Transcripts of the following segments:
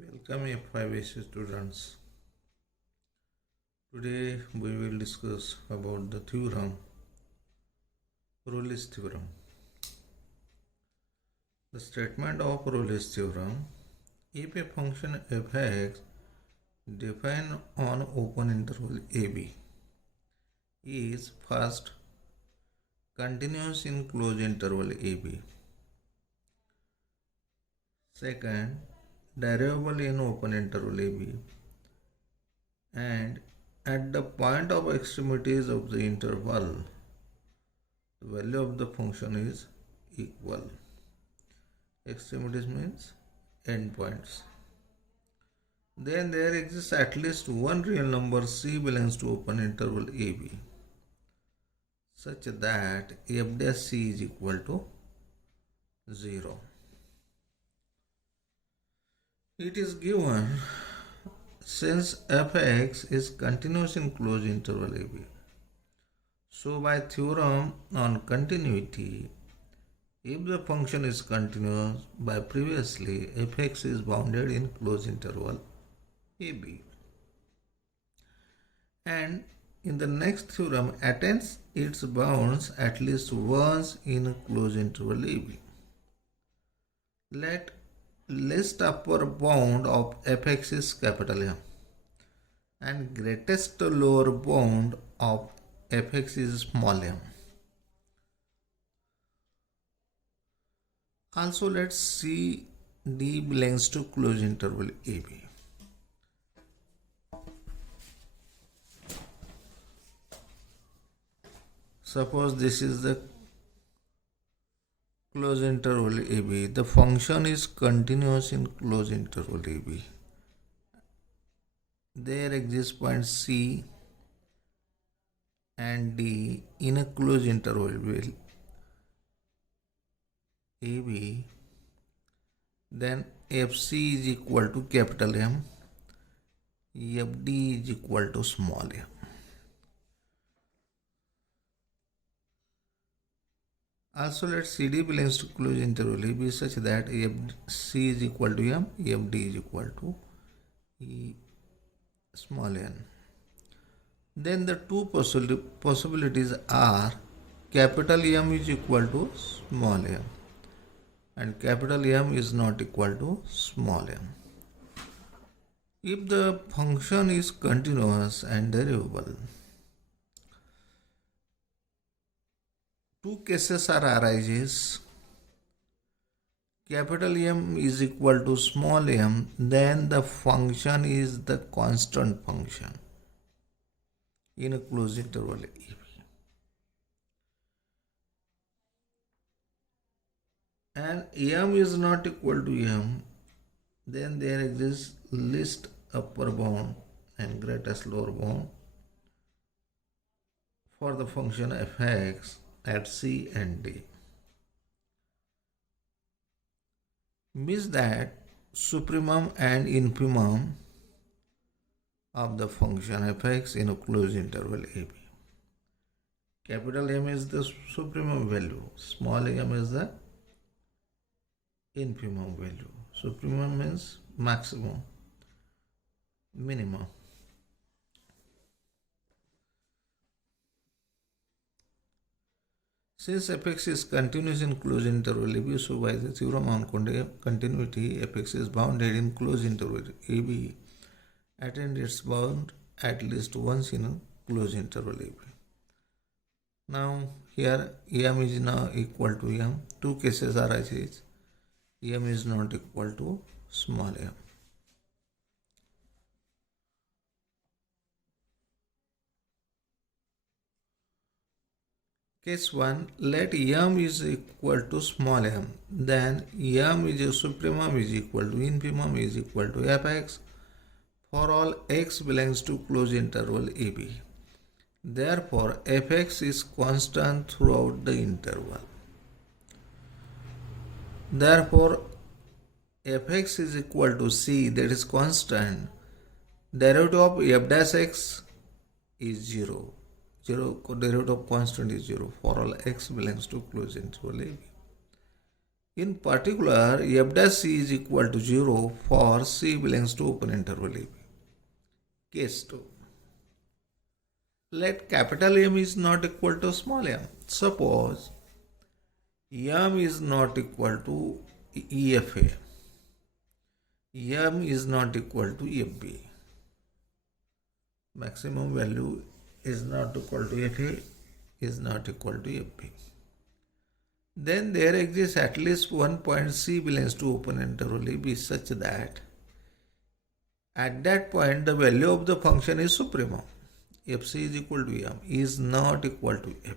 Welcome F5AC students. Today we will discuss about the theorem, Rolle's theorem. The statement of Rolle's theorem: if a function f(x) defined on open interval ab is first continuous in closed interval ab, second derivable in open interval ab, and at the point of extremities of the interval, the value of the function is equal. Extremities means endpoints. Then there exists at least one real number c belongs to open interval ab, such that f dash c is equal to 0. It is given since f(x) is continuous in closed interval ab. So by theorem on continuity, if the function is continuous, by previously f(x) is bounded in closed interval ab. And in the next theorem attains its bounds at least once in closed interval ab. Let least upper bound of f(x) is capital M and greatest lower bound of f(x) is small m. Also let C D belongs to closed interval ab. Suppose this is the closed interval ab. The function is continuous in closed interval ab. There exists points C and D in a closed interval ab. Then fc is equal to capital M, fd is equal to small m. Also let CD belongs to closed interval AB such that FC is equal to M, FD is equal to E small n. Then the two possibilities are capital M is equal to small m and capital M is not equal to small m. If the function is continuous and derivable, two cases are arises. Capital M is equal to small m, then the function is the constant function in a closed interval ab. And m is not equal to m, then there exists least upper bound and greatest lower bound for the function f(x) at C and D. Means that supremum and infimum of the function f(x) in a closed interval ab. Capital M is the supremum value, small m is the infimum value. Supremum means maximum, minimum. Since f(x) is continuous in closed interval ab, so by the theorem on continuity, f(x) is bounded in closed interval ab, attained its bound at least once in a closed interval ab. Now here m is now equal to m. Two cases arises. M is not equal to small m. Case 1, let m is equal to small m, then m is a supremum is equal to infimum is equal to f(x) for all x belongs to closed interval ab. Therefore, f(x) is constant throughout the interval. Therefore, f(x) is equal to c, that is constant. Derivative of f dash x is 0. Derivative of constant is 0 for all x belongs to closed interval ab. In particular, f dash c is equal to 0 for c belongs to open interval AB. Case 2. Let capital M is not equal to small m. Suppose m is not equal to EFA. M is not equal to FB. Maximum value is not equal to FA, is not equal to FB. Then there exists at least one point C belongs to open interval AB such that at that point the value of the function is supremum. Fc is equal to M is not equal to Fa.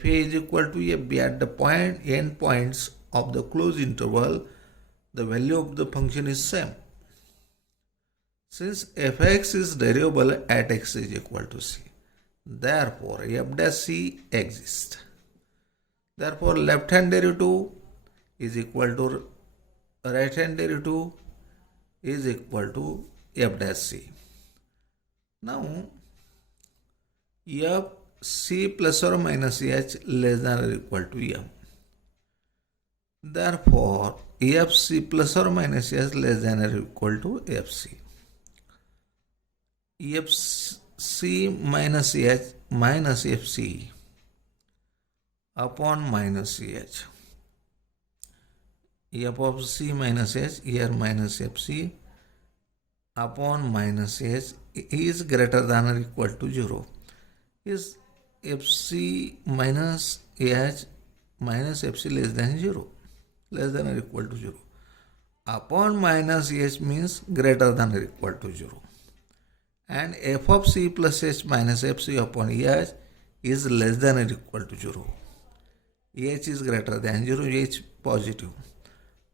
Fa is equal to Fb at the end points of the closed interval, the value of the function is same. Since fx is derivable at x is equal to c, therefore f dash c exists. Therefore left hand derivative is equal to right hand derivative is equal to f dash c. Now f c plus or minus h less than or equal to m. Therefore f c plus or minus h less than or equal to f c. F c minus h minus f c upon minus h. F of c minus h, here minus f c upon minus h is greater than or equal to 0. Is f c minus h minus f c less than 0, less than or equal to 0. Upon minus h means greater than or equal to 0. And f of c plus h minus f c upon h is less than or equal to 0. H is greater than 0, h positive.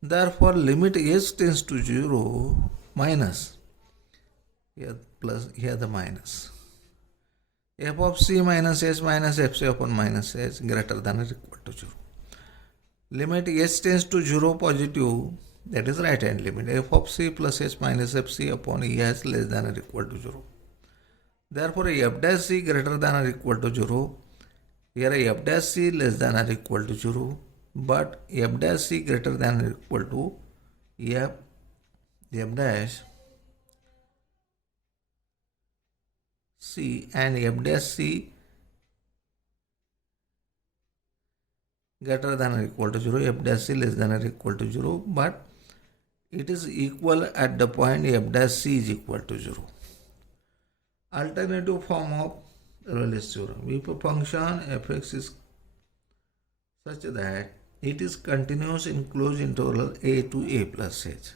Therefore, limit h tends to 0 minus, here plus, here the minus. F of c minus h minus f c upon minus h greater than or equal to 0. Limit h tends to 0 positive, that is right hand limit. F of c plus h minus f c upon e h less than or equal to 0. Therefore, f dash c greater than or equal to 0. Here f dash c less than or equal to 0. But f dash c greater than or equal to f dash c and f dash c greater than or equal to 0, f dash c less than or equal to 0, but it is equal at the point f dash c is equal to 0. Alternative form of Rayleigh's theorem. If a function fx is such that it is continuous in closed interval a to a plus h,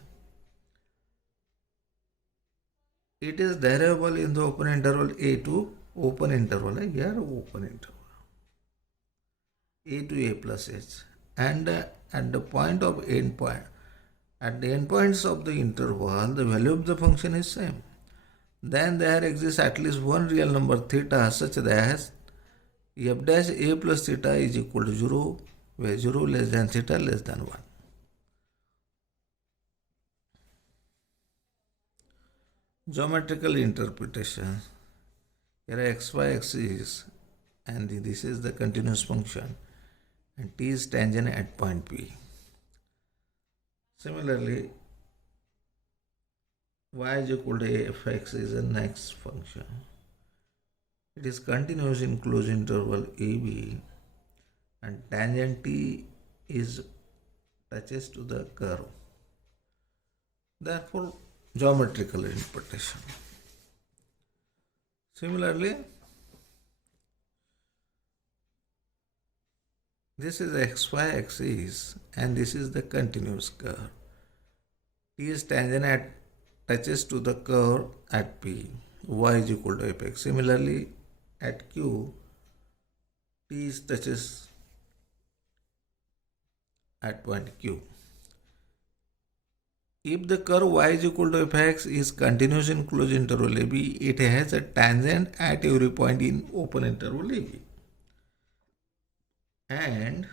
it is derivable in the open interval a to open interval, here open interval, a to a plus h, and at the point of endpoint, at the endpoints of the interval, the value of the function is same. Then there exists at least one real number theta such that f dash a plus theta is equal to 0, where 0 less than theta less than 1. Geometrical interpretation. Here xy axis and this is the continuous function and t is tangent at point P. Similarly, y is equal to fx is the next function. It is continuous in closed interval AB and tangent t is touches to the curve. Therefore, geometrical interpretation. Similarly, this is xy axis and this is the continuous curve. T is tangent at touches to the curve at P. Y is equal to fx. Similarly, at Q, T is touches at point Q. If the curve y is equal to fx is continuous in closed interval AB, it has a tangent at every point in open interval AB. And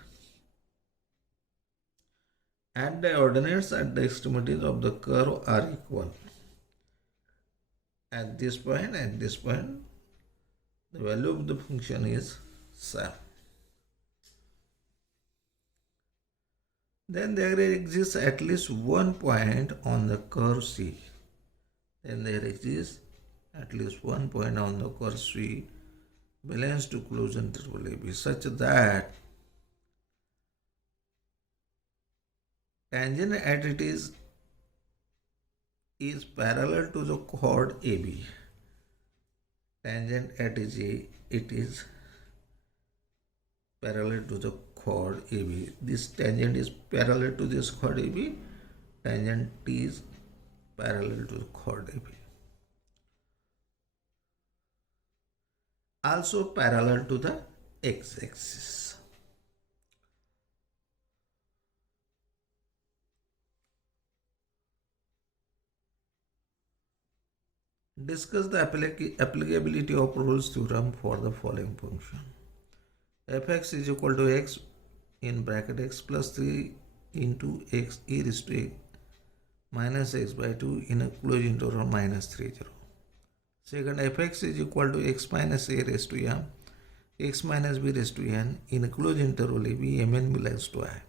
at the ordinates at the extremities of the curve are equal. At this point, the value of the function is same. then there exists at least one point on the curve C. Then there exists at least one point on the curve C belongs to closed interval AB such that tangent at it is parallel to the chord AB. Tangent at it is parallel to the chord AB. This tangent is parallel to this chord AB. Tangent is parallel to the chord AB. Also parallel to the x-axis. Discuss the applicability of Rolle's theorem for the following function. Fx is equal to x in bracket x plus 3 into x e raised to x minus x by 2 in a closed interval minus 3 0. Second, fx is equal to x minus a raised to m, x minus b raised to n in a closed interval ab, mn belongs to I.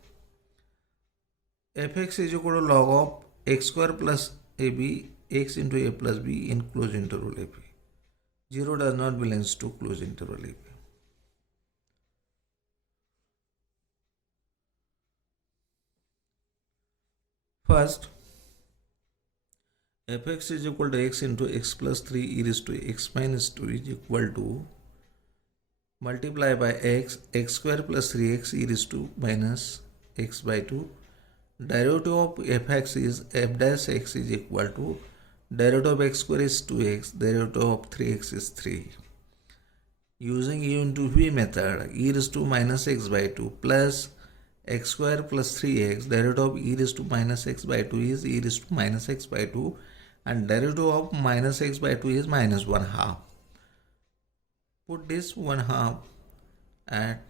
Fx is equal to log of x square plus ab, x into a plus b in closed interval ab. 0 does not belongs to closed interval ab. First, fx is equal to x into x plus 3 e raised to x minus 2 is equal to multiply by x square plus 3x e raised to minus x by 2. Derivative of fx is f dash x is equal to derivative of x square is 2x, derivative of 3x is 3. Using u into v method, e raised to minus x by 2 plus x square plus 3x, derivative of e raised to minus x by 2 is e raised to minus x by 2 and derivative of minus x by 2 is minus 1 half. Put this 1 half at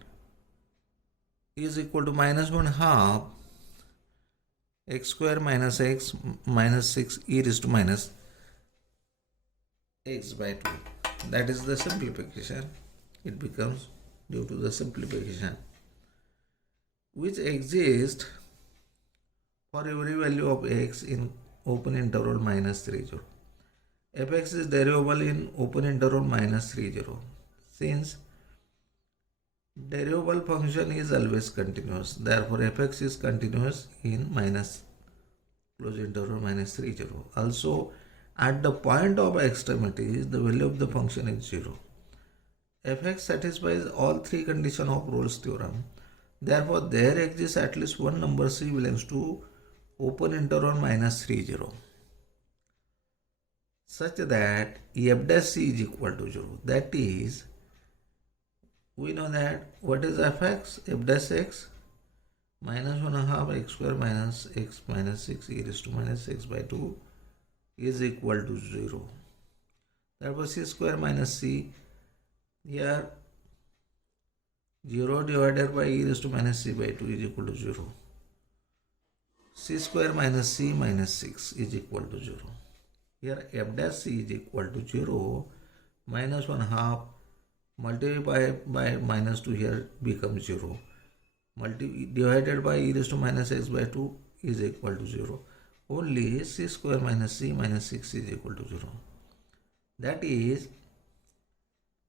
is equal to minus 1 half x square minus x minus 6 e raised to minus x by 2. That is the simplification. It becomes due to the simplification which exists for every value of x in open interval minus 3 0. Fx is derivable in open interval minus 3 0. Since derivable function is always continuous, therefore fx is continuous in minus closed interval minus 3 0. Also, at the point of extremities, the value of the function is 0. Fx satisfies all three conditions of Rolle's theorem. Therefore, there exists at least one number c belongs to open interval minus 3 0 such that f dash c is equal to 0. That is, we know that what is fx? F dash x minus 1 half x square minus x minus 6 e raised to minus x by 2 is equal to 0. Therefore, c square minus c, here 0 divided by e raised to minus c by 2 is equal to 0. C square minus c minus 6 is equal to 0. Here f dash c is equal to 0 minus 1 half multiplied by minus 2 here becomes 0. Divided by e raised to minus x by 2 is equal to 0. Only c square minus c minus 6 is equal to 0. That is,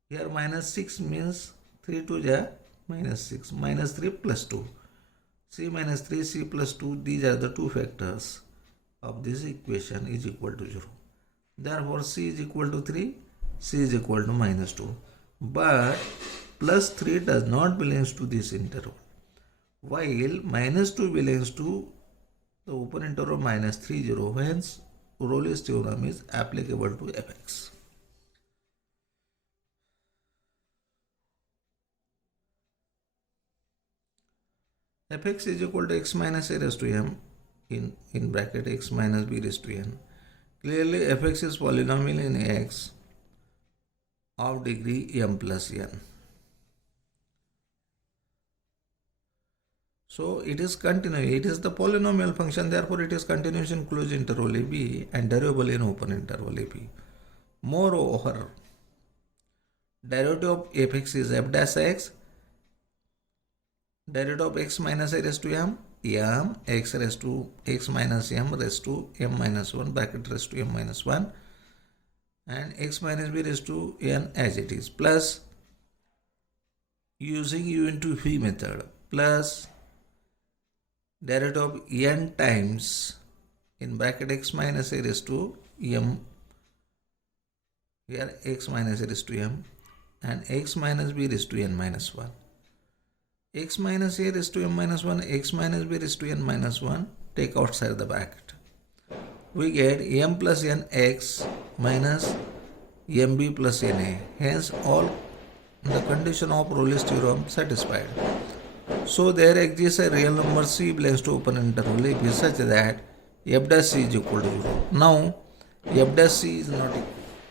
here minus 6 means 3 to the minus 6, minus 3 plus 2. C minus 3, c plus 2, these are the two factors of this equation is equal to 0. Therefore, c is equal to 3, c is equal to minus 2. But plus 3 does not belongs to this interval, while minus 2 belongs to the open interval minus 3 0. Hence, Rolle's theorem is applicable to fx. Fx is equal to x minus a raised to m in bracket x minus b raised to n. Clearly, fx is polynomial in x of degree m plus n. So it is continuous. It is the polynomial function. Therefore, it is continuous in closed interval ab and derivable in open interval ab. Moreover, derivative of fx is f dash x, derivative of x minus a raised to m m x raised to x minus m raised to m minus 1 bracket raised to m minus 1 and x minus b raised to n as it is, plus using u into v method, plus derivative of n times in bracket x minus a raised to m, here x minus a raised to m, and x minus b raised to n minus 1. X minus a raised to m minus 1, x minus b raised to n minus 1, take outside the bracket. We get m plus n x minus mb plus na. Hence, all the condition of Rolle's theorem satisfied. So, there exists a real number c belongs to open interval if is such that f dash c is equal to 0. Now, f dash c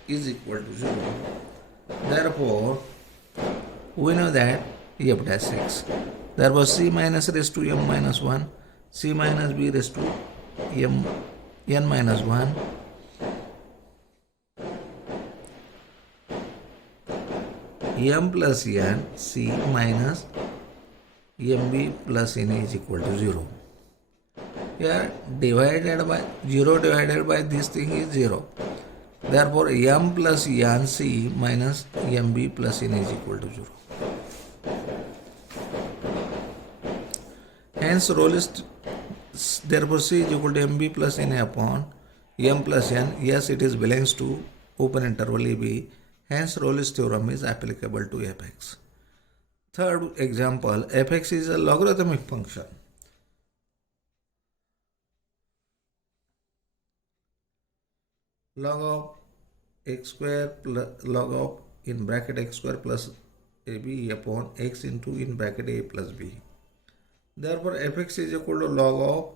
is equal to 0. Therefore, we know that f dash 6. Therefore, c minus raised to m minus 1, c minus b raised to m n minus 1, m plus n c minus mb plus n is equal to 0. Here divided by 0 divided by this thing is 0. Therefore, m plus n c minus mb plus n is equal to 0. Hence, therefore c is equal to mb plus n upon m plus n. Yes, it is belongs to open interval AB. Hence, Rolle's theorem is applicable to fx. Third example, fx is a logarithmic function. Log of x square plus log of in bracket x square plus ab upon x into in bracket a plus b. Therefore, fx is equal to log of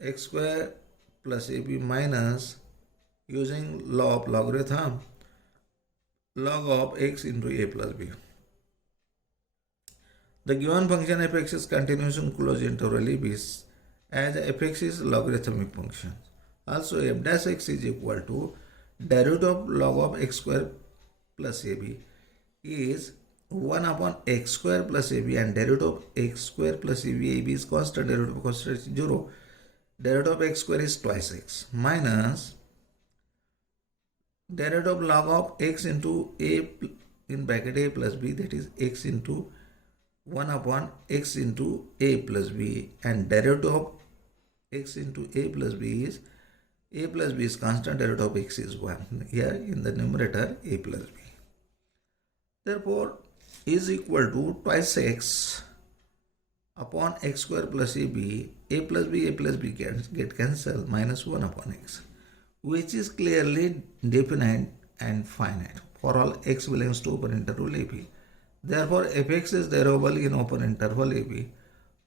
x square plus ab minus, using law of logarithm, log of x into a plus b. The given function fx is continuous in closed interval ab as fx is logarithmic function. Also, f dash x is equal to derivative of log of x square plus ab is 1 upon x square plus ab, and derivative of x square plus ab is constant, derivative of constant is 0. Derivative of x square is twice x minus derivative of log of x into a in bracket a plus b, that is x into 1 upon x into a plus b, and derivative of x into a plus b is constant, derivative of x is 1. Here in the numerator a plus b. Therefore, is equal to twice x upon x square plus ab, a plus b get cancelled, minus 1 upon x, which is clearly definite and finite for all x belongs to open interval ab. Therefore, fx is derivable in open interval ab.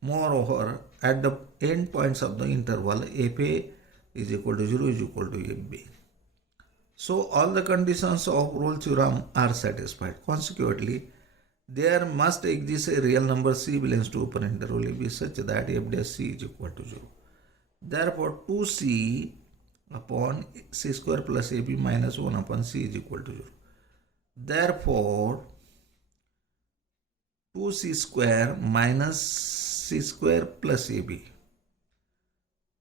Moreover, at the end points of the interval, fa is equal to 0 is equal to fb. So, all the conditions of Rolle's theorem are satisfied. Consequently, there must exist a real number c belongs to open interval ab such that f dash c is equal to 0. Therefore, 2c upon c square plus ab minus 1 upon c is equal to 0. Therefore, 2c square minus c square plus ab.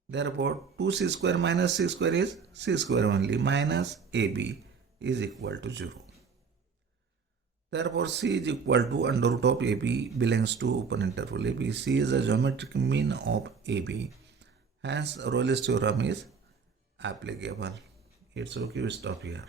Therefore, 2c square minus c square is c square only, minus ab is equal to 0. Therefore, c is equal to under root of ab belongs to open interval ab. C is a geometric mean of ab. Hence, Rolle's theorem is applicable. It's okay, we stop here.